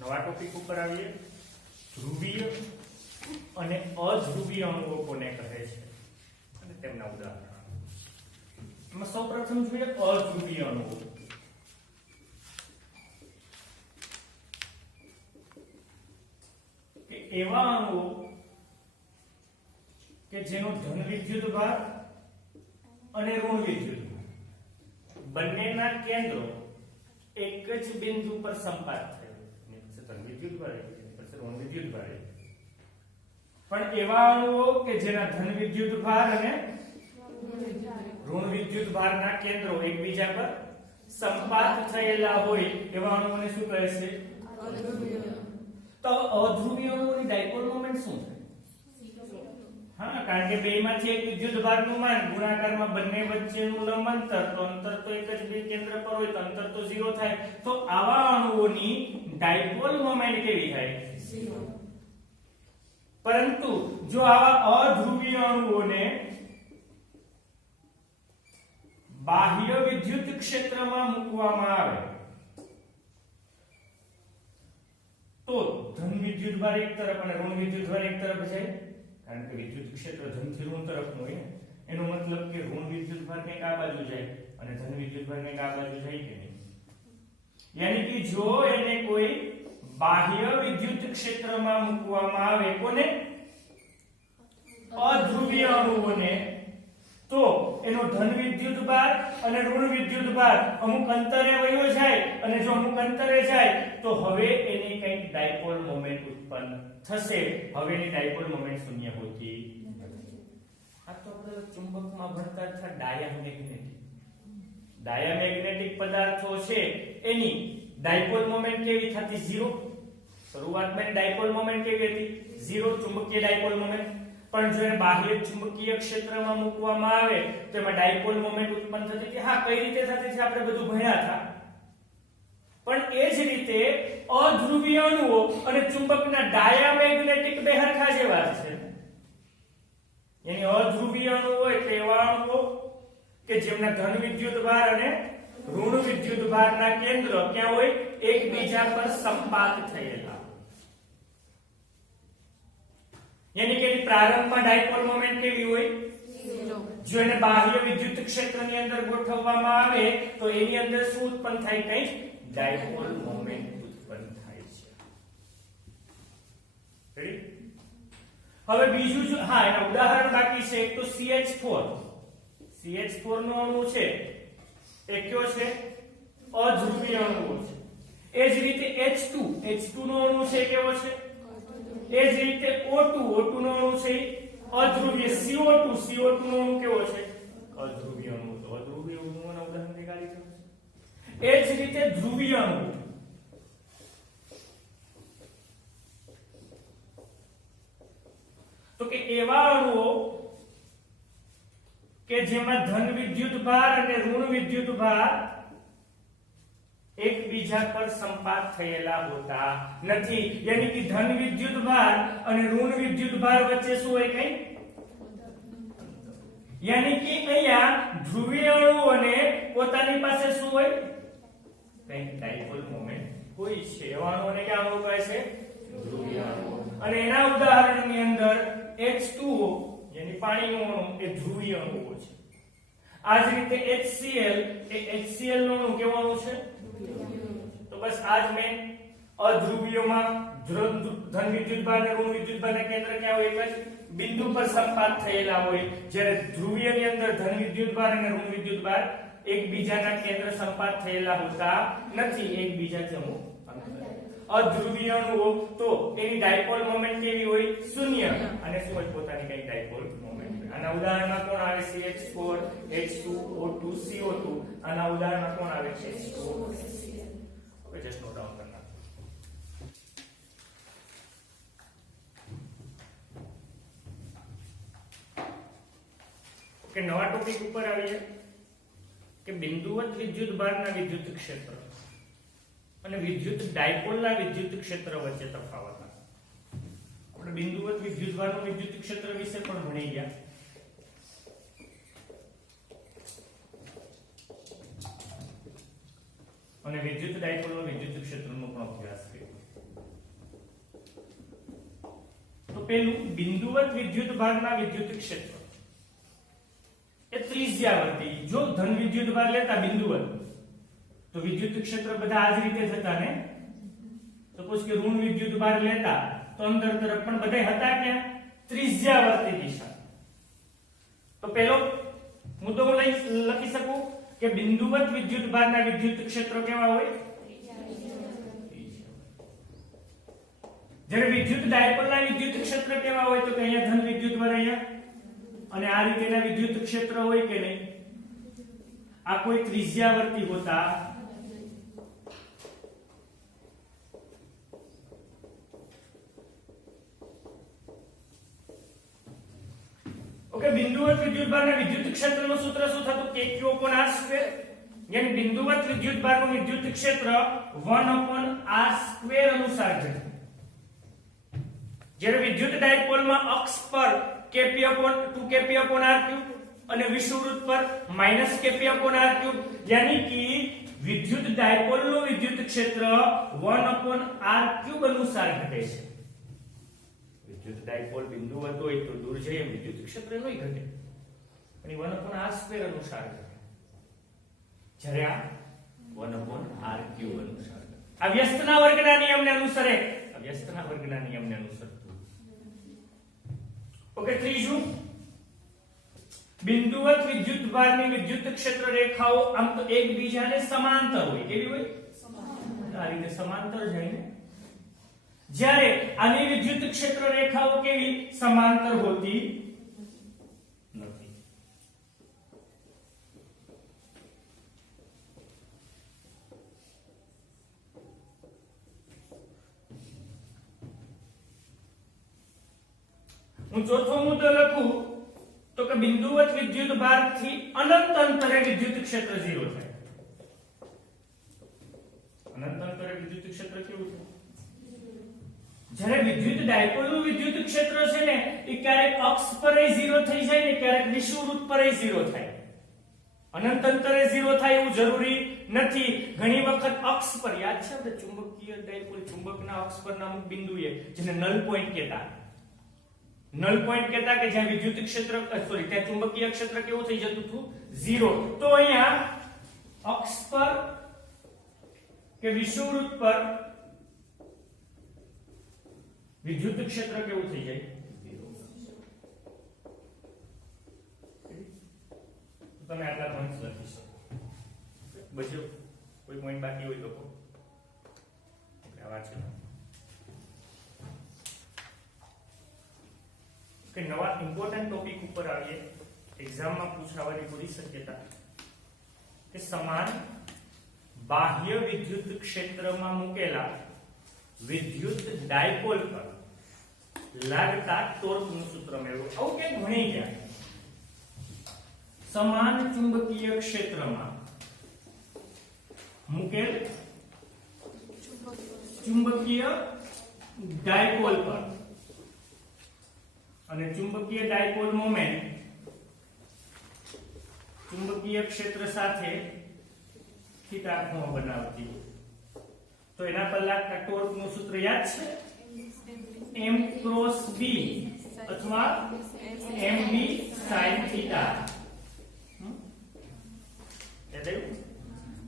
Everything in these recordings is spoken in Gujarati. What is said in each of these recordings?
નવા ટોપિક ઉપર આવીએ. ધ્રુવીય અને અધ્રુવીય અણુઓ કોને કહે છે અને તેમના ઉદાહરણ. એમાં સૌપ્રથમ જોઈએ અધ્રુવીય અણુઓ. કે એવા અણુઓ કે જેનો ધન વિદ્યુત ભાર અને ઋણ વિદ્યુત ભાર બંનેના કેન્દ્રો એક જ બિંદુ પર સંપાત થયો. ધન વિદ્યુત ભાર પછી ઋણ વિદ્યુત ભાર. પણ એવા અણુઓ કે જેના ધન વિદ્યુત ભાર અને ઋણ વિદ્યુત ભારના કેન્દ્રો એકબીજા પર સંપાત થયેલા હોય એવા અણુઓને શું કહે છે? તો અધ્રુવીય અણુઓની ડાયપોલ મોમેન્ટ શું છે? હા, કારણ કે બેમાંથી એક વિદ્યુત ભારનું માન ગુણાકારમાં બંને વચ્ચેનું લંબ અંતર, તો અંતર તો એક જ બે કેન્દ્ર પર હોય તો અંતર તો 0 થાય. તો આવા અણુઓની ડાયપોલ મોમેન્ટ કેવી થાય? 0. પરંતુ જો આવા અધ્રુવીય અણુઓને બાહ્ય વિદ્યુત ક્ષેત્રમાં મૂકવામાં આવે તો ધન વિદ્યુત ભાર એક તરફ અને ઋણ વિદ્યુત ભાર એક તરફ જાય. કારણ કે વિદ્યુત ક્ષેત્ર ધનથી ઋણ તરફનું હોય ને, એનો મતલબ કે ઋણ વિદ્યુત ભાર કંઈક આ બાજુ જાય અને ધન વિદ્યુત ભાર કંઈક આ બાજુ જાય કે નહીં? યાની કે જો એને કોઈ બાહ્ય વિદ્યુત ક્ષેત્રમાં મૂકવામાં આવે કોને? અધ્રુવીય અણુઓને, તો એનો ધન વિદ્યુત ભાર અને ઋણ વિદ્યુત ભાર અમુક અંતરે વયો જાય અને જો અમુક અંતરે જાય તો હવે એની કંઈક ડાયપોલ મોમેન્ટ ઉત્પન્ન થશે. હવે એની ડાયપોલ મોમેન્ટ શૂન્ય હોતી નથી. આ તો આપણે ચુંબકમાં ભણતા હતા ડાયામેગ્નેટિક. ડાયામેગ્નેટિક પદાર્થો છે એની ડાયપોલ મોમેન્ટ કેવી થતી? 0. શરૂઆતમાં ડાયપોલ મોમેન્ટ કેવી હતી? 0 ચુંબકીય ડાયપોલ મોમેન્ટ. પણ જો એને બાહ્ય ચુંબકીય ક્ષેત્રમાં મૂકવામાં આવે તો એમાં ડાયપોલ મોમેન્ટ ઉત્પન્ન થતી હતી. હા, કઈ રીતે થતી છે આપણે બધું ભણ્યા હતા. પણ એ જ રીતે અધ્રુવીય અણુઓ અને ચુંબકના ડાયામેગ્નેટિક બે હરખા જેવા છે. એની અધ્રુવીય અણુઓ એટલે એવા અણુઓ કે જેમના ધન વિદ્યુત ભાર અને ઋણ વિદ્યુત ભારના કેન્દ્ર ક્યાં હોય? એકબીજા પર સંપાત થયેલા. यानी कि प्रारंभમાં ડાયપોલ મોમેન્ટ કેવી હોય? 0. જો એને બાહ્ય વિદ્યુત ક્ષેત્રની અંદર ગોઠવવામાં આવે તો એની અંદર શું ઉત્પન્ન થાય? કંઈ ડાયપોલ મોમેન્ટ ઉત્પન્ન થાય છે. રેડી? હવે બીજું જો હા એના ઉદાહરણ બાકી છે. એક તો CH4. CH4 નો અણુ છે એ કયો છે? અધ્રુવીય અણુ છે. એ જ રીતે H2 નો અણુ છે કેવો છે? એ જ રીતે O2 નો અણુ છે અધ્રુવીય. CO2 નો અણુ કેવો છે? અધ્રુવીય અણુ. તો અધ્રુવીય અણુઓના ઉદાહરણ નીકાળી શકો છો. એ જ રીતે ધ્રુવીય અણુ. તો કે એવા અણુઓ કે જેમાં ધન વિદ્યુત ભાર અને ઋણ વિદ્યુત ભાર એકબીજા પર સંપાત થયેલા હોતા નથી. યાની કે ધન વિદ્યુત ભાર અને ઋણ વિદ્યુત ભાર વચ્ચે શું હોય? કઈ યાની કે અહીંયા ધ્રુવીય અણુઓને પોતાની પાસે શું હોય? કઈ ડાયપોલ મોમેન્ટ હોય છે. એવા અણુઓને ક્યાં અણુ કહે છે? ધ્રુવીય અણુ. અને એના ઉદાહરણની અંદર H2O યાની પાણીનું અણુ એ ધ્રુવીય અણુઓ છે. આ જ રીતે HCl એ HCl નો અણુ કેવો અણુ છે? તો બસ આજ મેં અધ્રુવીયમાં ધન વિદ્યુત ભાર અને ઋણ વિદ્યુત ભારના કેન્દ્ર ક્યાં હોય? એક જ બિંદુ પર સંપાત થયેલા હોય. જ્યારે ધ્રુવીયની અંદર ધન વિદ્યુત ભાર અને ઋણ વિદ્યુત ભાર એકબીજાના કેન્દ્ર સંપાત થયેલા હોતા નથી. એકબીજાથી અમુક અધ્રુવીય અણુઓ તો એની ડાયપોલ મોમેન્ટ કેવી હોય? 0. અને શું હોય? પોતાની કઈ ડાયપોલ મોમેન્ટ. આના ઉદાહરણમાં કોણ આવે? CH4 H2 O2 CO2. આના ઉદાહરણમાં કોણ આવે? H2O. હવે જસ્ટ નોટ ડાઉન કરना. કે નવા ટોપિક ઉપર આવીએ કે બિંદુવત વિદ્યુત ભારના વિદ્યુત ક્ષેત્ર અને વિદ્યુત ડાયપોલના વિદ્યુત ક્ષેત્ર વચ્ચે તફાવત. આપણે બિંદુવત વિદ્યુત ભારનું વિદ્યુત ક્ષેત્ર વિશે પણ ભણી ગયા. અને વિદ્યુત ડાયપોલનો વિદ્યુત ક્ષેત્રનો પણ અભ્યાસ કર્યો. પેલું બિંદુવત વિદ્યુત ભારના વિદ્યુત ક્ષેત્ર એ ત્રિજ્યાવર્તી. જો ધન વિદ્યુત ભાર લેતા બિંદુવત તો વિદ્યુત ક્ષેત્ર બધા આ જ રીતે થતા ને. સપોઝ કે ઋણ વિદ્યુત ભાર લેતા તો અંદર તરફ પણ બધા હતા ક્યાં? ત્રિજ્યાવર્તી દિશા. તો પેલો મુદ્દો હું લખી શકું કે બિંદુવત વિદ્યુત ભારના વિદ્યુત ક્ષેત્ર કેવા હોય? જ્યારે વિદ્યુત ડાયપોલના વિદ્યુત ક્ષેત્ર કેવા હોય? તો કે અહીંયા ધન વિદ્યુત ભાર અહીંયા અને આ રીતેના વિદ્યુત ક્ષેત્ર હોય કે નહીં? આ કોઈ ત્રિજ્યાવર્તી હોતા. ઓકે, બિંદુવત વિદ્યુત ભારના વિદ્યુત ક્ષેત્રનું સૂત્ર શું થતું? kq/r². યાની બિંદુવત વિદ્યુત ભારનું વિદ્યુત ક્ષેત્ર 1/r² અનુસાર છે. જ્યારે વિદ્યુત ડાયપોલમાં અક્ષ પર kp/2kp/r³ અને વિષુવવૃત્ત પર -kp/r³ યાની કે વિદ્યુત ડાયપોલનું વિદ્યુત ક્ષેત્ર 1/r³ અનુસાર ઘટે છે. વિદ્યુત ડાયપોલ બિંદુવત હોય તો દૂર જઈએ વિદ્યુત ક્ષેત્ર નહીં ઘટે, પણ 1/r² અનુસાર ઘટે. જ્યારે આ 1/r³ અનુસાર આ વ્યસ્તના વર્ગના નિયમને અનુસરે. આ વ્યસ્તના વર્ગના નિયમને અનુસરતું. ઓકે, ત્રીજું બિંદુવત વિદ્યુત ભારની વિદ્યુત ક્ષેત્ર રેખાઓ આમ તો એકબીજાને સમાંતર હોય. કેવી હોય? આ રીતે સમાંતર જાય ને. જ્યારે આની વિદ્યુત ક્ષેત્ર રેખાઓ કેવી? સમાંતર હોતી નથી. હું ચોથો મુદ્દો લખું તો કે બિંદુવત વિદ્યુત ભારથી અનંત અંતરે વિદ્યુત ક્ષેત્ર 0 થાય. અનંત અંતરે વિદ્યુત ક્ષેત્ર કેવું છે? જ્યારે વિદ્યુત ડાયપોલનું વિદ્યુત ક્ષેત્ર છે ને એ ક્યારેક અક્ષ પર 0 થઈ જાય ને ક્યારેક વિષુવવૃત્ત પર 0 થાય. અનંત અંતરે 0 થાય એવું જરૂરી નથી. ઘણી વખત અક્ષ પર, યાદ છે આપણે ચુંબકીય ડાયપોલ ચુંબકના અક્ષ પરના અમુક બિંદુએ જેને નલ પોઈન્ટ કહેતા. નલ પોઈન્ટ કહેતા કે જ્યાં વિદ્યુત ક્ષેત્ર ત્યાં ચુંબકીય ક્ષેત્ર કેવું થઈ જતું હતું? 0. તો અહીંયા અક્ષ પર કે વિષુવવૃત્ત પર વિદ્યુત ક્ષેત્ર કેવું થઈ જાય? 0. તમે આટલા પોઈન્ટ લખી શકો. બચ્યો કોઈ પોઈન્ટ બાકી હોય તો કહો. આ વાંચો કે નવા ઇમ્પોર્ટન્ટ ટોપિક ઉપર આવીએ. એક્ઝામમાં પૂછાવાની પૂરી શક્યતા કે સમાન બાહ્ય વિદ્યુત ક્ષેત્રમાં મૂકેલા વિદ્યુત ડાયપોલ પર લાગતા ટોર્કનું સૂત્ર મેળવો. આવું કે ભણી ગયા. સમાન ચુંબકીય ક્ષેત્રમાં મૂકેલ ચુંબકીય ડાયપોલ પર અને ચુંબકીય ડાયપોલ મોમેન્ટ ચુંબકીય ક્ષેત્ર સાથે થીટા ખૂણો બનાવતી હોય તો એના પર લાગતા ટોર્કનું સૂત્ર યાદ છે? m ક્રોસ b અથવા mb sin થીટા.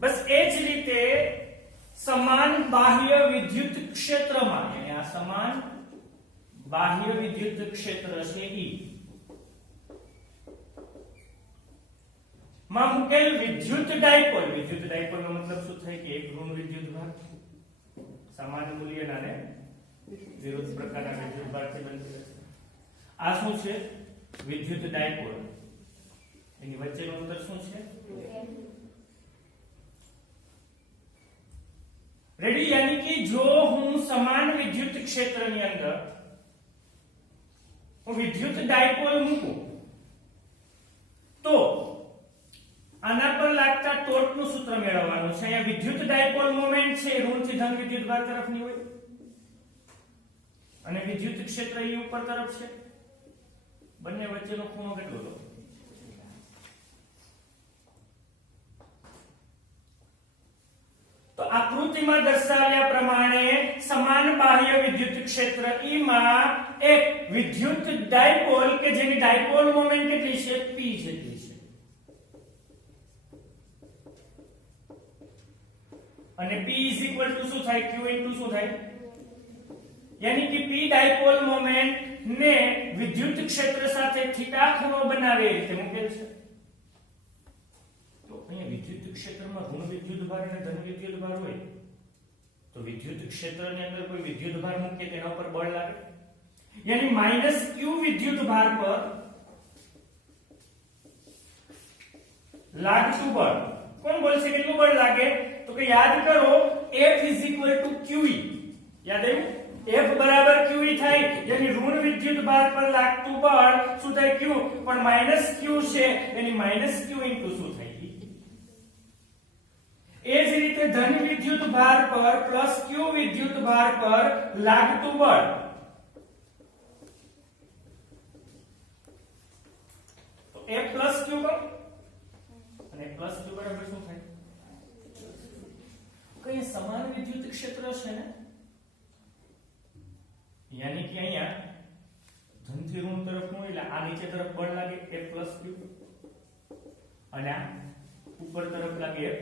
બસ એ જ રીતે સમાન બાહ્ય વિદ્યુત ક્ષેત્રમાં આ સમાન બાહ્ય વિદ્યુત ક્ષેત્ર છે E માં મૂકેલ વિદ્યુત ડાયપોલ નો મતલબ શું થાય કે એક ઋણ વિદ્યુત ભાર સામાન્ય મૂલ્યના ને વિરુદ્ધ પ્રકારના વિદ્યુત ભારથી બનતી છે. આ શું છે? વિદ્યુત ડાયપોલ. એની વચ્ચેનું અંતર શું છે? રેડી. યાની કે જો હું સમાન વિદ્યુત ક્ષેત્રની અંદર હું વિદ્યુત ડાયપોલ મૂકું તો આના પર લાગતા ટોર્કનું સૂત્ર મેળવવાનું છે. અહીંયા વિદ્યુત ડાયપોલ મોમેન્ટ છે ઋણથી ધન વિદ્યુત ભાર તરફની હોય અને વિદ્યુત ક્ષેત્ર એ ઉપર તરફ છે. બંને વચ્ચેનો ખૂણો કેટલો લો? તો આકૃતિમાં દર્શાવ્યા પ્રમાણે સમાન બાહ્ય વિદ્યુત ક્ષેત્ર E માં એક વિદ્યુત ડાયપોલ કે જેની ડાયપોલ મોમેન્ટ કેટલી છે p જેટલી છે અને p શું થાય q શું થાય यानी कि p डायपोल मोमेंट ने विद्युत क्षेत्र સાથે θ ખૂણો બનાવે એ રીતે મૂકેલ છે તો અહીંયા વિદ્યુત ક્ષેત્રમાં ઋણ વિદ્યુત ભાર અને ધન વિદ્યુત ભાર હોય તો વિદ્યુત ક્ષેત્રની અંદર કોઈ વિદ્યુત ભાર મૂકે તેના ઉપર બળ લાગે यानी -q વિદ્યુત ભાર પર લાગતું બળ કોણ બોલશે કેટલું બળ લાગે તો કે યાદ કરો F QE યાદ આવ્યું F બરાબર QE થાય यानी ઋણ વિદ્યુત ભાર પર લાગતું બળ શું થાય Q પણ -q છે यानी -q શું થાય એ જ રીતે ધન વિદ્યુત ભાર પર +q વિદ્યુત ભાર પર લાગતું બળ તો F +q અને +q બરાબર શું થાય કઈ સમાન વિદ્યુત ક્ષેત્ર છે ને यानी कि અહીંયા ધનથી ઋણ તરફનું એટલે આ નીચે તરફ બળ લાગે F + Q અને આ ઉપર તરફ લાગે F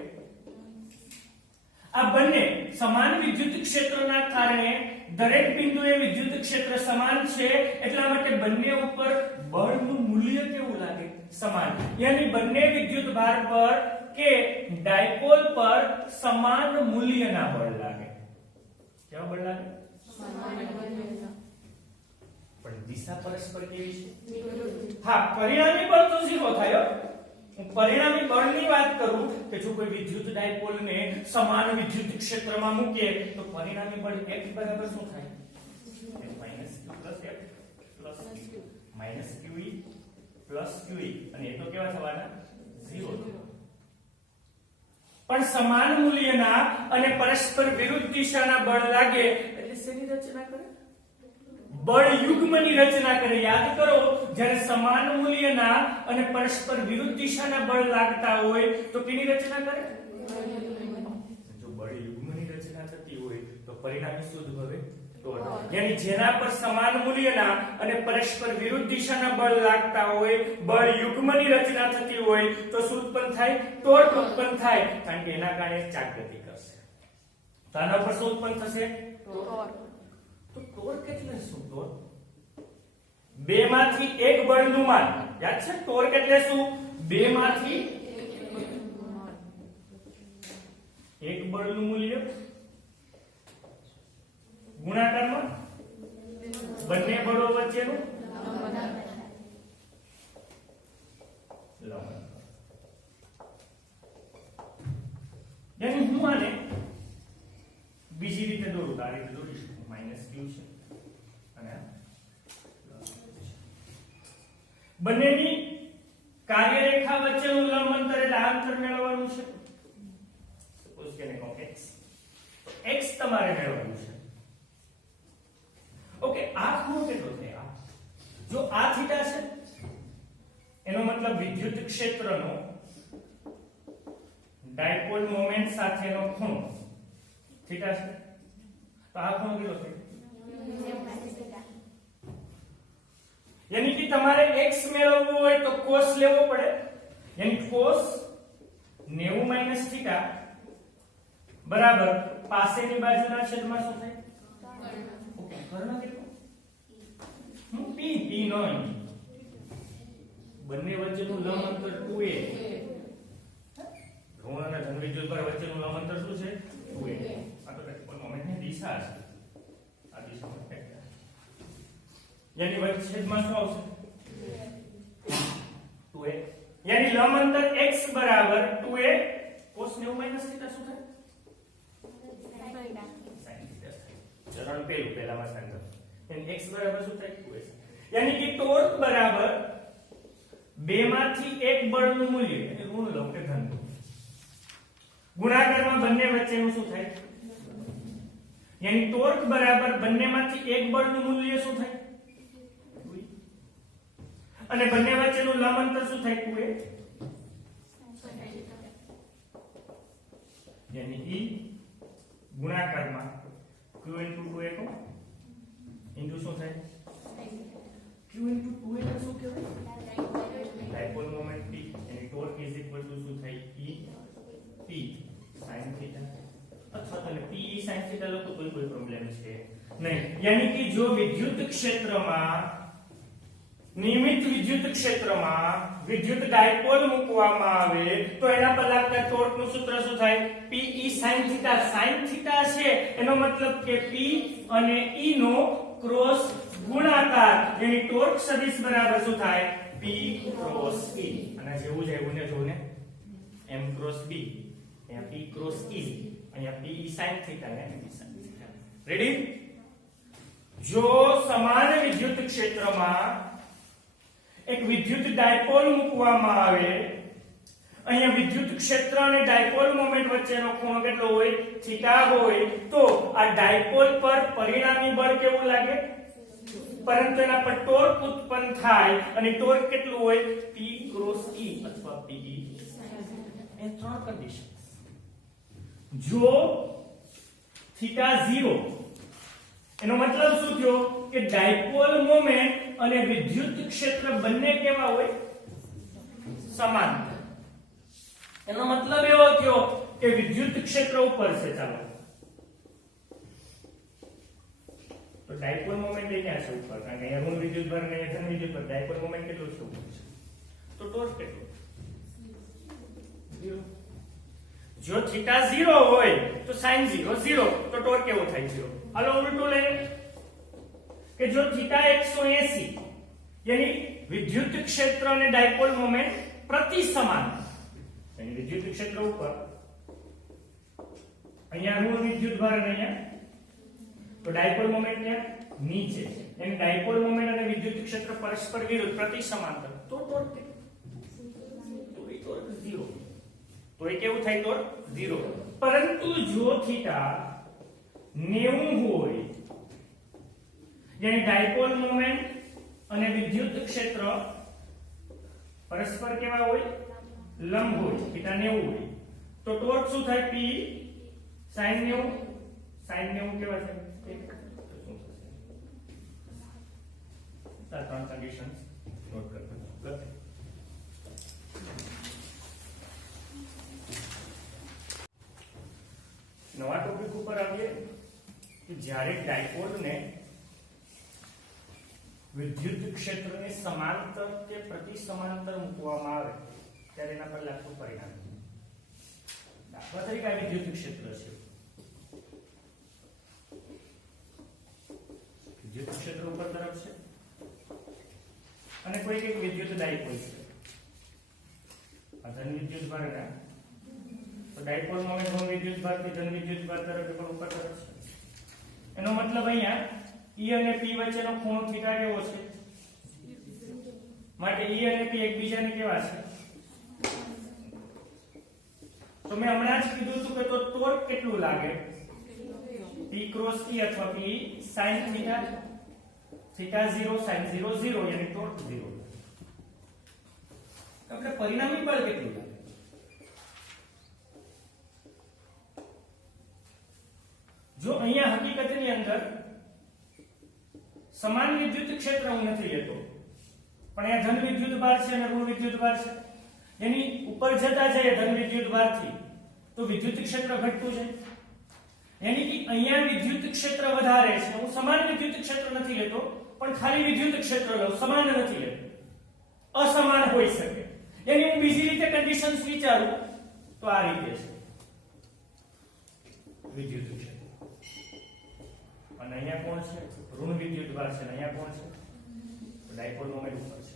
આ બંને સમાન વિદ્યુત ક્ષેત્રના કારણે દરેક બિંદુએ વિદ્યુત ક્ષેત્ર સમાન છે એટલા માટે બંને ઉપર બળનું મૂલ્ય કેવું લાગે સમાન यानी બંને વિદ્યુત ભાર પર કે ડાયપોલ પર સમાન મૂલ્યના બળ લાગે કેવા બળ લાગે પણ દિશા પરસ્પર કેવી છે હા પરિણામી બળ તો 0 થાય હું પરિણામી બળની વાત કરું કે જો કોઈ વિદ્યુત ડાયપોલને સમાન વિદ્યુત ક્ષેત્રમાં મૂકે તો પરિણામી બળ F બરાબર શું થાય F - QE + QE અને એ તો કેવા થવાના 0 પણ સમાન મૂલ્યના અને પરસ્પર વિરુદ્ધ દિશાના બળ લાગે એટલે શેની રચના કરે બળ યુગ્મની રચના કરે યાદ કરો જ્યારે સમાન મૂલ્યના અને પરસ્પર વિરુદ્ધ દિશાના બળ લાગતા હોય તો કેની રચના કરે જો બળ યુગ્મની રચના થતી હોય તો પરિણામી શું ઉદ્ભવે ટોર્ક यानी જેના પર સમાન મૂલ્યના અને પરસ્પર વિરુદ્ધ દિશાના બળ લાગતા હોય બળ યુગ્મની રચના થતી હોય તો શું ઉત્પન્ન થાય ટોર્ક ઉત્પન્ન થાય કારણ કે એના કારણે ચાક ગતિ કરશે તો આના પર શું ઉત્પન્ન થશે ટોર્ક તો ટોર્ક એટલે શું ટોર્ક બે માંથી એક બળનું માન યાદ છે ટોર્ક એટલે શું બે માંથી એક બળનું મૂલ્ય ગુણાકારમાં બંને બળો વચ્ચેનું લંબ यानी હું આને બીજી રીતે દોરું આ રીતે દોરી શકું -q છે અને બંનેની કાર્યરેખા વચ્ચેનું લંબ અંતર એટલે આ અંતર મેળવવાનું છે સપોઝ કે ને કહો x તો x તમારે મેળવવાનું છે ઓકે આ ખૂણો કેટલો થાય જો આ થીટા છે એનો મતલબ વિદ્યુત ક્ષેત્રનો ડાયપોલ મોમેન્ટ સાથેનો ખૂણો થીટા છે તો આ ખૂણો કેટલો થાય यानी कि તમારે x મેળવવું હોય તો cos લેવો પડે यानी cos 90 - θ બરાબર પાસેની બાજુના છેદમાં શું થાય ઓકે કર્ણ કેટલો p નો બંને વચ્ચેનું લંબ અંતર 2a ઋણ અને ધન વિદ્યુત ભાર વચ્ચેનું લંબ અંતર શું છે 2a આ તો ડાયપોલ મોમેન્ટની દિશા છે આ દિશામાં यानी वच्छेदમાં શું આવશે 2a यानी લંબ અંતર x બરાબર 2a cos 90 - θ શું થાય sin θ ચરણ પહેલામાં સાંધો यानी x બરાબર શું થાય 2a यानी कि ટોર્ક બરાબર બે માંથી એક બળનું મૂલ્ય એટલે ઋણ લો કે ધન ગુણાકારમાં બંને વચ્ચેનું શું થાય यानी ટોર્ક બરાબર બંનેમાંથી એક બળનું મૂલ્ય શું થાય અને બંને વચ્ચેનું લંબ અંતર શું થાય 2a यानी e ગુણાકારમાં q * 2a કો ઇન્ટુ શું થાય q ઇન્ટુ 2 એટલે શું કહેવાય dipole moment p any torque is equal to શું થાય p sin theta અથવા તો p sin theta લખો તો કોઈ પ્રોબ્લેમ છે નહીં યાની કે જો વિદ્યુત ક્ષેત્રમાં નિયમિત વિદ્યુત ક્ષેત્રમાં વિદ્યુત ડાયપોલ મૂકવામાં આવે તો એના પર લાગતા ટોર્ક નું સૂત્ર શું થાય Pe sin theta છે એનો મતલબ કે P અને E નો ક્રોસ ગુણાકાર એની ટોર્ક સદિશ બરાબર શું થાય P ક્રોસ E અને જેવું જ આવ્યું ને જો ને M ક્રોસ B અહીંયા P ક્રોસ E અહીંયા Pe sin theta ને P sin theta રેડી જો સમાન વિદ્યુત ક્ષેત્રમાં એક વિદ્યુત ડાયપોલ મૂકવામાં આવે અહીંયા વિદ્યુત ક્ષેત્ર અને ડાયપોલ મોમેન્ટ વચ્ચેનો ખૂણો કેટલો હોય થીટા હોય તો આ ડાયપોલ પર પરિણામી બળ કેવું લાગે પરંતુ એના પર ટોર્ક ઉત્પન્ન થાય અને ટોર્ક કેટલું હોય P ક્રોસ E અથવા Pe એ ત્રણ કન્ડિશન જો થીટા 0 એનો મતલબ શું થયો કે ડાયપોલ મોમેન્ટ અને વિદ્યુત ક્ષેત્ર બંને કેવા હોય સમાંતર એનો મતલબ એવો થયો કે વિદ્યુત ક્ષેત્ર ઉપર છે ચાલો તો ડાયપોલ મોમેન્ટ એ ક્યાં છે ઉપર કારણ કે અહીંયા ઋણ વિદ્યુત ભાર અને ધન વિદ્યુત ભાર ડાયપોલ મોમેન્ટ કેટલો છે ઉપર છે તો ટોર્ક કેટલો 0 જો થીટા 0 હોય તો sin 0 0 તો ટોર્ક કેવો થાય 0 હાલો ઉલટું લઈએ કે જો થીટા 180 यानी विद्युत क्षेत्र અને ડાયપોલ મોમેન્ટ પ્રતિ સમાન यानी વિદ્યુત ક્ષેત્ર ઉપર અહીંયા ઋણ વિદ્યુત ભાર અને અહીંયા તો ડાયપોલ મોમેન્ટ ને નીચે यानी ડાયપોલ મોમેન્ટ અને વિદ્યુત ક્ષેત્ર પરસ્પર વિરુદ્ધ પ્રતિ સમાંતર તો ટોર્ક તો એ ટોર્ક 0 તો એ કેવું થાય ટોર્ક 0 પરંતુ જો થીટા 90 હોય यानी ડાયપોલ મોમેન્ટ અને વિદ્યુત ક્ષેત્ર પરસ્પર કેવા હોય લંબ હોય થીટા 90 હોય તો ટોર્ક શું થાય P sin 90 કેવા છે ત્રણ કન્ડિશન્સ નોટ કરજો નવા ટોપિક ઉપર આવીએ કે જ્યારે ડાયપોલ ને વિદ્યુત ક્ષેત્રની સમાંતર કે પ્રતિ સમાંતર મૂકવામાં આવે ત્યારે એના પર લાગતું પરિણામ દાખલા તરીકે આ વિદ્યુત ક્ષેત્ર છે વિદ્યુત ક્ષેત્ર ઉપર તરફ છે અને કોઈ એક વિદ્યુત ડાયપોલ છે આ ધન વિદ્યુત ભાર છે તો ડાયપોલ મોમેન્ટ ઋણ વિદ્યુત ભાર થી ધન વિદ્યુત ભાર તરફ પણ ઉપર તરફ છે એનો મતલબ અહીંયા E અને P વચ્ચેનો ખૂણો થીટા કેવો છે માટે E અને P એકબીજાને કેવા છે તો મેં હમણાં જ કીધું હતું કે તો ટોર્ક કેટલું લાગે P ક્રોસ E અથવા P sin theta theta 0 sin 0 0 यानी टॉर्क 0 આપણે પરિણામી બળ કેટલું લાગે જો અહીંયા હકીકતની અંદર સમાન વિદ્યુત ક્ષેત્ર હું નથી લેતો પણ અહીંયા ધન વિદ્યુત ભાર છે અને ઋણ વિદ્યુત ભાર છે એની ઉપર જતા જાય ધન વિદ્યુત ભારથી તો વિદ્યુત ક્ષેત્ર ઘટતું છે यानी कि અહીંયા વિદ્યુત ક્ષેત્ર વધારે છે હું સમાન વિદ્યુત ક્ષેત્ર નથી લેતો પણ ખાલી વિદ્યુત ક્ષેત્ર લઉં સમાન નથી લેતો અસમાન હોઈ શકે यानी હું બીજી રીતે કન્ડિશન્સ વિચારું તો આ રીતે છે વિદ્યુત ક્ષેત્ર અને અહીંયા કોણ છે ઋણ વિદ્યુત ભાર છે અને અહીંયા કોણ છે ડાયપોલ મોમેન્ટ ઉપર છે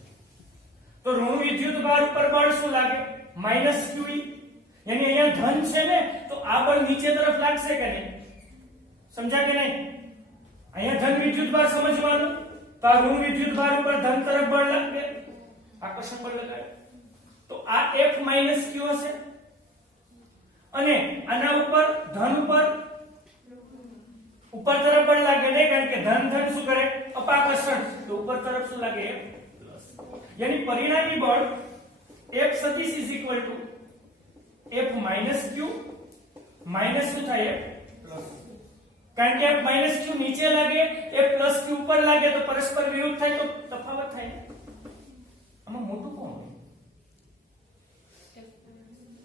તો ઋણ વિદ્યુત ભાર ઉપર બળ શું લાગે -QE यानी અહીંયા ધન છે ને તો આ બળ નીચે તરફ લાગશે કે નહીં સમજા કે નહીં અહીંયા ધન વિદ્યુત ભાર સમજવાનું તો આ ઋણ વિદ્યુત ભાર ઉપર ધન તરફ બળ લાગે આકર્ષણ બળ લગાડે તો આ F - Q હશે અને આના ઉપર ધન ઉપર તરફ બળ લાગે નહીં કારણ કે ધન શું કરે અપાકર્ષણ તો ઉપર તરફ શું લાગે F પ્લસ यानी પરિણામી બળ F સદિશ F - Q માઈનસ શું થાય F પ્લસ કારણ કે માઇનસ ક્યુ નીચે લાગે એ પ્લસ ક્યુ ઉપર લાગે તો પરસ્પર વિરુદ્ધ થાય તો તફાવત થાય. આમાં મોટું કોણ હોય?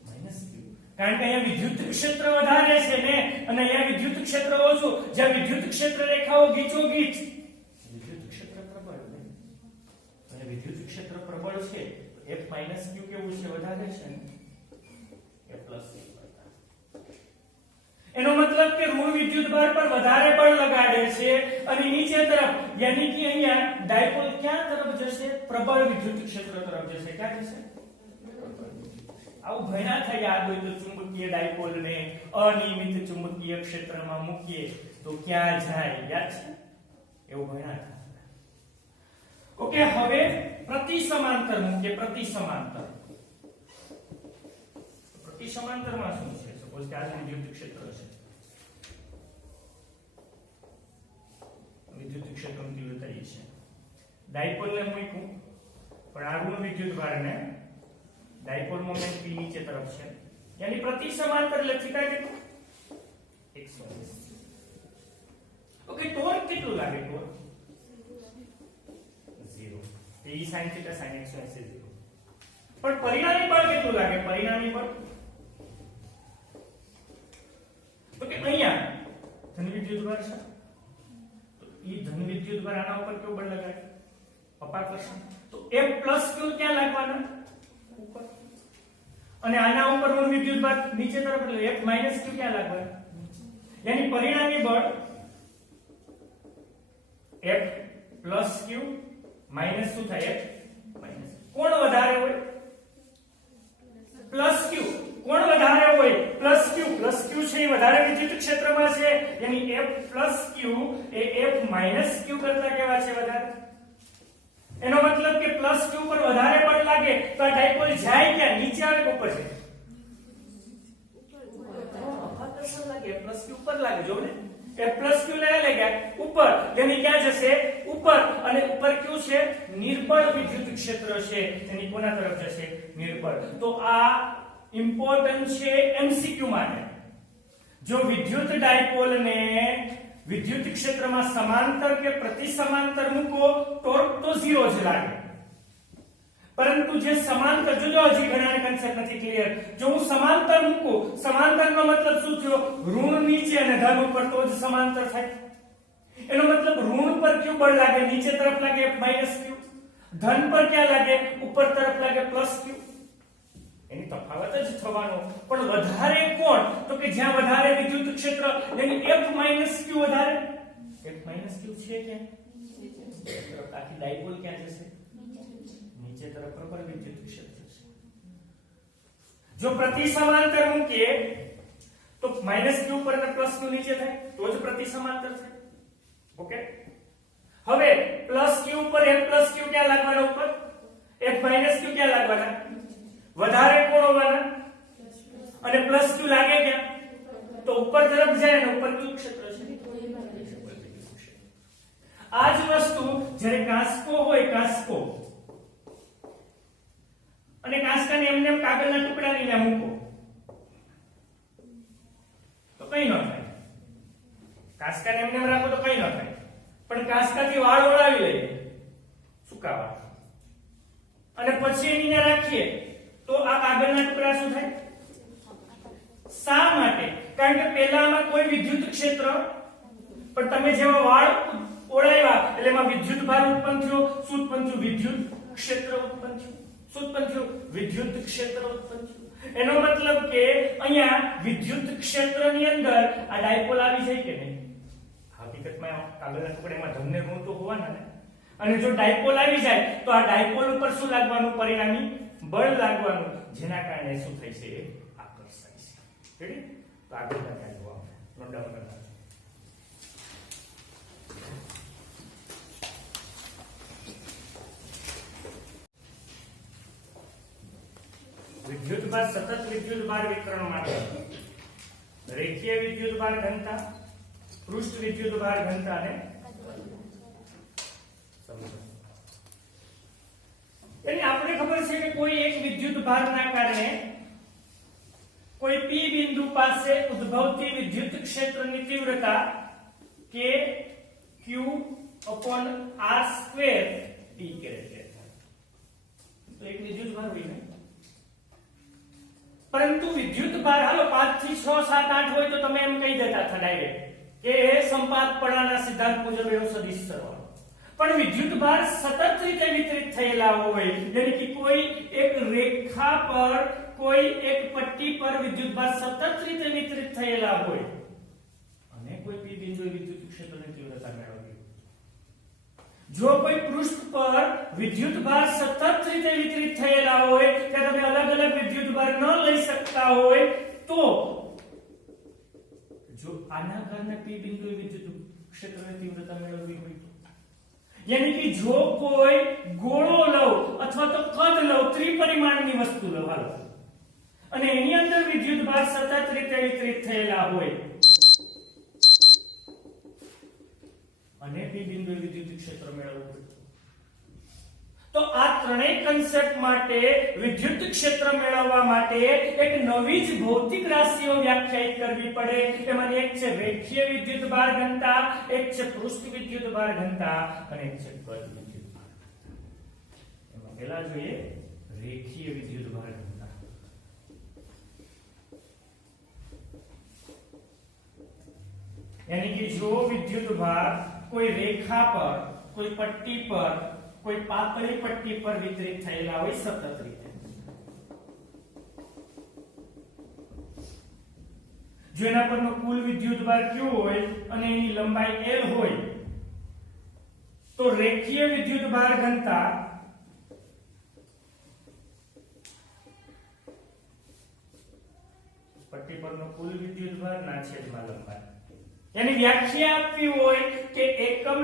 માઇનસ ક્યુ. કારણ કે અહીંયા વિદ્યુત ક્ષેત્ર વધારે છે ને અને અહીંયા વિદ્યુત ક્ષેત્ર ઓછું. જ્યાં વિદ્યુત ક્ષેત્ર રેખાઓ ગીચો ગીચ વિદ્યુત ક્ષેત્ર પ્રબળ ને અને વિદ્યુત ક્ષેત્ર પ્રબળ છે F માઇનસ ક્યુ કેવું છે? વધારે છે ને F પ્લસ એનો મતલબ કે ઋણ વિદ્યુત ભાર પર વધારે બળ લગાડે છે અને નીચે તરફ યાની કે અહીંયા ડાયપોલ ક્યાં તરફ જશે? પ્રબળ વિદ્યુત ક્ષેત્ર તરફ જશે. ક્યાં જશે? આવું ભણ્યા થાય યાદ હોય તો ચુંબકીય ડાયપોલ ને અનિયમિત ચુંબકીય ક્ષેત્રમાં મૂકીએ તો ક્યાં જાય? યાદ છે? એવું ભણ્યા થાય. ઓકે, હવે પ્રતિ સમાંતર મૂકીએ. પ્રતિ સમાંતર માં શું છે? સપોઝ કે આ વિદ્યુત ક્ષેત્ર છે. વિદ્યુત ક્ષેત્રની તીવ્રતા એ છે. ડાયપોલ ને મૂક્યું પણ આ ઋણ વિદ્યુત ભારને ડાયપોલ મોમેન્ટ p નીચે તરફ છે. યાની પ્રતિ સમાંતર એટલે થીટા કેટલું? 180. ઓકે, ટોર્ક કેટલું લાગે? ટોર્ક 0. e sin θ sin 180 0. પણ પરિણામી બળ કેટલું લાગે? પરિણામી બળ તો કે અહીંયા ધન વિદ્યુત ભાર છે તો ઈ ધન વિદ્યુત ભાર આના ઉપર કેવું બળ લગાડે? અપાકર્ષણ. તો F પ્લસ ક્યુ ક્યાં લાગવાના? ઉપર. અને આના ઉપર ઋણ વિદ્યુત ભાર નીચે તરફ એટલે F માઈનસ ક્યુ ક્યાં લાગવાના? યાની પરિણામી બળ F પ્લસ ક્યુ માઈનસ શું થાય? F minus. કોણ વધારે હોય? પ્લસ ક્યુ. કોણ વધારે હોય? પ્લસ ક્યુ. પ્લસ ક્યુ છે એ વધારે વિદ્યુત ક્ષેત્રમાં છે યાની F પ્લસ ક્યુ એ F માઈનસ ક્યુ કરતા કેવા છે? વધારે. એનો મતલબ કે પ્લસ ક્યુ પર વધારે બળ લાગે તો આ ડાયપોલ જાય ક્યાં? નીચે આવે કે ઉપર છે? અપાકર્ષણ લાગે. પ્લસ ક્યુ ઉપર લાગે. જો ને F પ્લસ ક્યુ લાગ્યા ઉપર તેની ક્યાં જશે? ઉપર. અને ઉપર ક્યુ છે? નિર્બળ વિદ્યુત ક્ષેત્ર છે એની કોના તરફ જશે? નિર્બળ. તો આ ઇમ્પોર્ટન્ટ છે MCQ માટે. જો વિદ્યુત ડાયપોલ ને વિદ્યુત ક્ષેત્રમાં સમાંતર કે પ્રતિ સમાંતર મૂકો ટોર્ક તો 0 જ લાગે. પરંતુ જે સમાંતર જો હજી ઘણાને કન્સેપ્ટ નથી ક્લિયર. જો હું સમાંતર મૂકું, સમાંતરનો મતલબ શું થયો? ઋણ નીચે અને ધન ઉપર તો જ સમાંતર થાય. એનો મતલબ ઋણ પર ક્યુ બળ લાગે? નીચે તરફ લાગે માઈનસ ક્યુ. ધન પર ક્યાં લાગે? ઉપર તરફ લાગે પ્લસ ક્યુ. એની તફાવત જ થવાનો. પણ વધારે કોણ? તો કે જ્યાં વધારે વિદ્યુત ક્ષેત્ર એની F માઈનસ ક્યુ વધારે. F માઈનસ ક્યુ છે કે આખી ડાયપોલ ક્યાં જશે? નીચે તરફ પ્રબળ વિદ્યુત ક્ષેત્ર છે. જો પ્રતિ સમાંતર મૂકીએ તો માઈનસ ક્યુ પર અને પ્લસ ક્યુ નીચે થાય તો જ પ્રતિ સમાંતર થાય. ઓકે, હવે પ્લસ ક્યુ પર F પ્લસ ક્યુ ક્યાં લાગવાના? ઉપર. F માઈનસ ક્યુ ક્યાં લાગવાના? વધારે કોણ હોવાના? અને પ્લસ ક્યુ લાગે ક્યાં? તો ઉપર તરફ જાય ને ઉપર ક્યુ ક્ષેત્ર છે. આ જ વસ્તુ જ્યારે કાસ્કો હોય, કાસ્કો અને કાસ્કાને એમને કાગળના ટુકડા લઈને મૂકો તો કઈ ન થાય. કાસ્કાને એમને રાખો તો કઈ ન થાય. પણ કાસ્કાથી વાળ ઓળાવી લઈએ સૂકા વાળ અને પછી એને રાખીએ તો આ કાગળના ટુકડા શું થાય? શા માટે? કારણ કે પહેલામાં કોઈ વિદ્યુત ક્ષેત્ર પણ તમે જેવા વાળ ઓળાવ્યા એટલે એમાં વિદ્યુત ભાર ઉત્પન્ન થયો. શું ઉત્પન્ન થયું? વિદ્યુત ક્ષેત્ર ઉત્પન્ન થયું. શું ઉત્પન્ન થયું? વિદ્યુત ક્ષેત્ર ઉત્પન્ન થયું. એનો મતલબ કે અહીંયા વિદ્યુત ક્ષેત્રની અંદર આ ડાયપોલ આવી જાય કે નહીં? હકીકતમાં કાગળના ટુકડામાં ધનને ઋણ તો હોવાના ને. અને જો ડાયપોલ આવી જાય તો આ ડાયપોલ ઉપર શું લાગવાનું? પરિણામી બળ લાગવાનું, જેના કારણે શું થાય છે? આકર્ષાય છે. રેડી? તો આગળ ધ્યાન જોવા નોટ ડાઉન કરતા. વિદ્યુત ભાર સતત વિદ્યુત ભાર વિતરણ માટે રેખીય વિદ્યુત ભાર ઘનતા, પૃષ્ઠ વિદ્યુત ભાર ઘનતા ને એટલે આપણે ખબર છે કે કોઈ એક વિદ્યુત ભારના કારણે કોઈ P બિંદુ પાસે ઉદ્ભવતી વિદ્યુત ક્ષેત્રની તીવ્રતા કે Q upon R square T character થાય. તો એક વિદ્યુત ભાર હોય ને, પરંતુ વિદ્યુત ભાર હાલો 5 થી 6 7 8 હોય તો તમે એમ કહી દેતા હતા ડાયરેક્ટ કે એ સંપાતપણાના સિદ્ધાંત મુજબ એવો સદિશ સરવાળો. પણ વિદ્યુત ભાર સતત રીતે વિતરિત થયેલા હોય, એટલે કે કોઈ એક રેખા પર કોઈ એક પટ્ટી પર વિદ્યુત ભાર સતત રીતે વિતરિત થયેલા હોય અને કોઈ પી બિંદુએ વિદ્યુત ક્ષેત્રની તીવ્રતા મેળવવી. જો કોઈ પૃષ્ઠ પર વિદ્યુત ભાર સતત રીતે વિતરિત થયેલા હોય કે તમે અલગ અલગ વિદ્યુત ભાર ન લઈ શકતા હોય તો જો આના કારણે પી બિંદુએ વિદ્યુત ક્ષેત્રની તીવ્રતા મેળવવી હોય, यानी कि जो कोई गोळो लव अथवा तो कद लव त्रिपरिमाणनी वस्तु लव हालो અને એની અંદર વિદ્યુત ભાર સતત રીતે વિતરિત થયેલા હોય અને પી બિંદુએ વિદ્યુત ક્ષેત્ર મેળવવું હોય તો આ ત્રણેય કન્સેપ્ટ માટે વિદ્યુત ક્ષેત્ર મેળવવા માટે એક નવી જ ભૌતિક રાશિઓ વ્યાખ્યાયિત કરવી પડે. એમાંની એક છે રેખીય વિદ્યુત ભાર ઘનતા, એક છે પૃષ્ઠ વિદ્યુત ભાર ઘનતા અને એક છે કદ વિદ્યુત ભાર. એમાં પહેલા જોઈએ રેખીય વિદ્યુત ભાર ઘનતા. यानी कि जो विद्युत भार कोई रेखा पर कोई पट्टी पर કોઈ પાતળી પટ્ટી પર વિતરિત થયેલા હોય સતત રીતે, જો એના પરનો કુલ વિદ્યુત ભાર Q હોય અને એની લંબાઈ L હોય તો રેખીય વિદ્યુત ભાર ઘનતા પટ્ટી પરનો કુલ વિદ્યુત ભાર ના છેદમાં લંબાઈ. એની વ્યાખ્યા આપવી હોય કે એકમ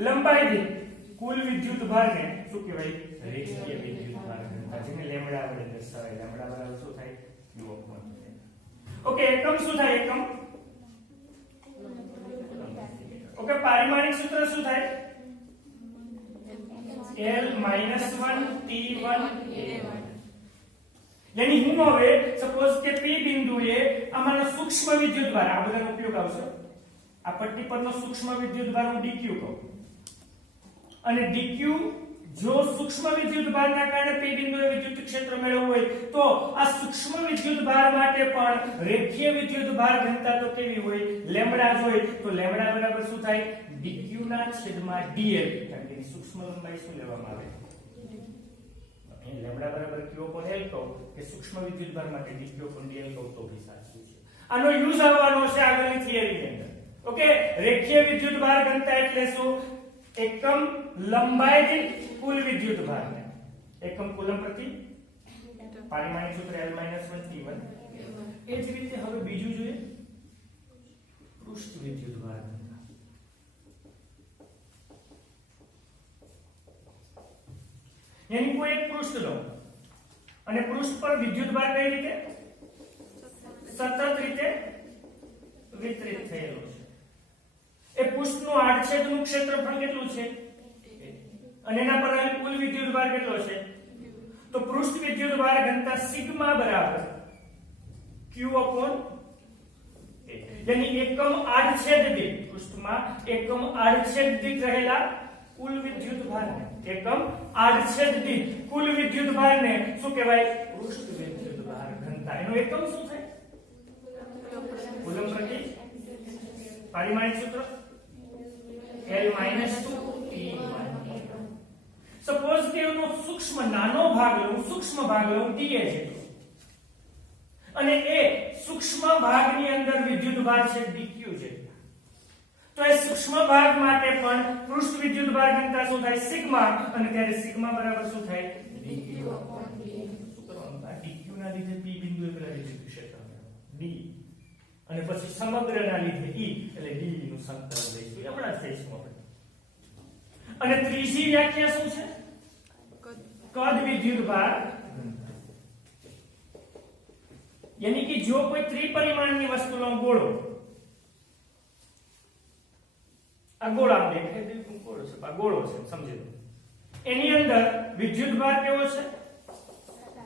લંબાઈ દીઠ કુલ વિદ્યુત ભારને શું કહેવાય? રેખીય વિદ્યુત ભાર ઘનતા, જેને લેમ્બડા વડે દર્શાવાય. લેમ્બડા બરાબર શું થાય? Q upon A. ઓકે, એકમ શું થાય? એકમ ઓકે, પારિમાણિક સૂત્ર શું થાય? L - 1 T1 A1. यानी હું હવે સપોઝ કે P બિંદુએ આમાંનો સૂક્ષ્મ વિદ્યુત ભાર, આ બધાનો ઉપયોગ આવશે, આ પટ્ટી પરનો સૂક્ષ્મ વિદ્યુત ભાર હું dq કહું અને dq જો સૂક્ષ્મ વિદ્યુત ભારના કારણે P બિંદુએ વિદ્યુત ક્ષેત્ર મેળવવું હોય તો આ સૂક્ષ્મ વિદ્યુત ભાર માટે પણ રેખીય વિદ્યુત ભાર ઘનતા તો કેવી હોય? લેમ્બડા જ હોય. તો લેમ્બડા બરાબર શું થાય? dq ના છેદમાં dl. કારણ કે સૂક્ષ્મ લંબાઈ શું લેવામાં આવે? અહીં લેમ્બડા બરાબર q upon l કહું કે સૂક્ષ્મ વિદ્યુત ભાર માટે dq upon dl કહું તો ભી સાચું છે. આનો યુઝ આવવાનો છે આગળની થિયરીની અંદર. ઓકે, રેખીય વિદ્યુત ભાર ઘનતા એટલે શું? એકમ લંબાઈ દીઠ કુલ વિદ્યુત ભાર ને એકમ કુલમ પ્રતિ પારિમાણિક સૂત્ર L - 1 T1. એ જ રીતે હવે બીજું જોઈએ પૃષ્ઠ વિદ્યુત ભાર ઘનતા. यानी કોઈ એક પૃષ્ઠ લો અને પૃષ્ઠ પર વિદ્યુત ભાર કઈ રીતે સતત રીતે વિતરિત થયેલો છે. એ પૃષ્ઠનું આડછેદનું ક્ષેત્રફળ કેટલું છે અને એના પર કુલ વિદ્યુત ભાર કેટલો છે? તો પૃષ્ઠ વિદ્યુત ભાર ઘનતા સિગ્મા બરાબર Q upon A. यानी એકમ આડછેદ દીઠ પૃષ્ઠમાં એકમ આડછેદ દીઠ રહેલા કુલ વિદ્યુત ભારને એકમ આડછેદ દીઠ કુલ વિદ્યુત ભારને શું કહેવાય? પૃષ્ઠ વિદ્યુત ભાર ઘનતા. એનો એકમ શું થાય? કુલમ પ્રતિ પારિમાણિક સૂત્ર L - 2 T1. સપોઝ કે એનો સૂક્ષ્મ નાનો ભાગ લઉં, સૂક્ષ્મ ભાગ લઉં dA જેટલો અને એ સૂક્ષ્મ ભાગની અંદર વિદ્યુત ભાર છે dq જેટલો. તો એ સૂક્ષ્મ ભાગ માટે પણ પૃષ્ઠ વિદ્યુત ભાર ઘનતા શું થાય? સિગ્મા. અને ત્યારે સિગ્મા બરાબર શું થાય? dq upon A. શું કરવાનું? આ dq ના લીધે p બિંદુએ પેલા વિદ્યુત ક્ષેત્ર d અને પછી સમગ્રના લીધે E એટલે d નું સંકલન લઈશું. હમણાં જ લઈશું આપણે. અને ત્રીજી વ્યાખ્યા શું છે? કદ વિદ્યુત ભાર ઘનતા. यानी कि जो कोई त्रिपरिमाणની વસ્તુનો ગોળો, આ ગોળા દેખાય બિલકુલ ગોળો છે, આ ગોળો છે સમજી લો, એની અંદર વિદ્યુત ભાર કેવો છે?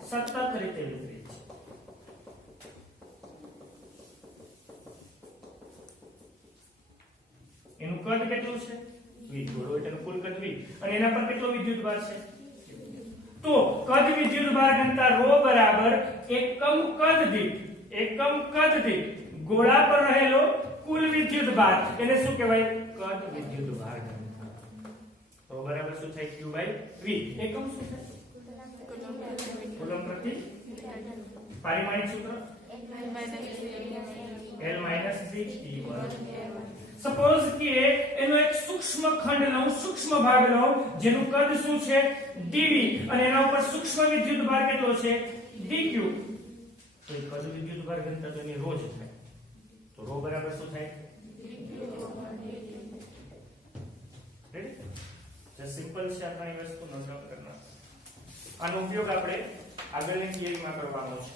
સતત રીતે વિતરિત છે. એનું કદ કેટલું છે v જોડો એટલે કુલ કદ v અને એના પર કેટલો વિદ્યુતભાર છે તો કદ વિદ્યુતભાર ઘનતા ρ બરાબર એકમ કદ દીઠ ગોળા પર રહેલો કુલ વિદ્યુતભાર એને શું કહેવાય કદ વિદ્યુતભાર ઘનતા ρ બરાબર શું થાય q v એકમ શું થાય કુલમ પ્રતિ પારિમાણિક સૂત્ર L - G T1 સપોઝ કે એનો એક સૂક્ષ્મ ખંડ લઉં સૂક્ષ્મ ભાગ લઉં જેનું કદ શું છે dv અને એના ઉપર સૂક્ષ્મ વિદ્યુતભાર કેટલો છે dq તો એ કદ વિદ્યુતભાર ઘનતા તો એની ρ જ થાય તો ρ બરાબર શું થાય રેડી જે સિમ્પલ છે આની વસ્તુ નોંધ કરના આનો ઉપયોગ આપણે આગળની થિયરીમાં કરવાનો છે